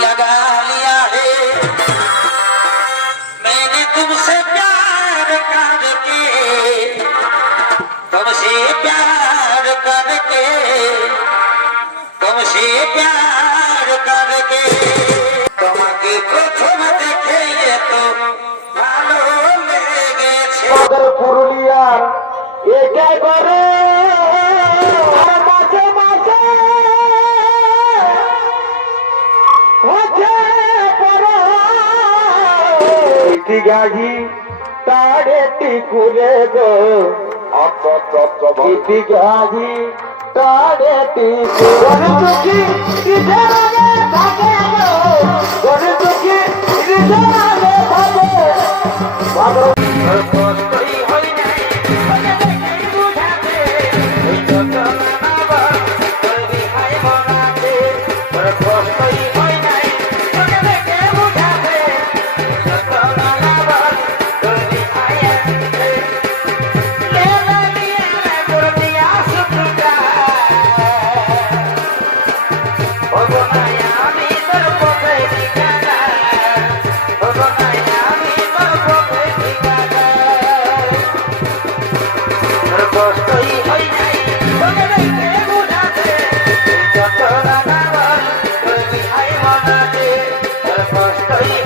लगा लिया है मैंने तुमसे प्यार करके तुमसे प्यार करके तुमसे प्यार करके তোমাকে প্রথম দেখে তো ভালো লেগেছে পুরুলিয়া এটাই করে মাঝে মাঝে গাহি তাড়ে টিকুরে গো গাহি তাড়ে টিকুরে থাকে গরে চোখে থাকে Stay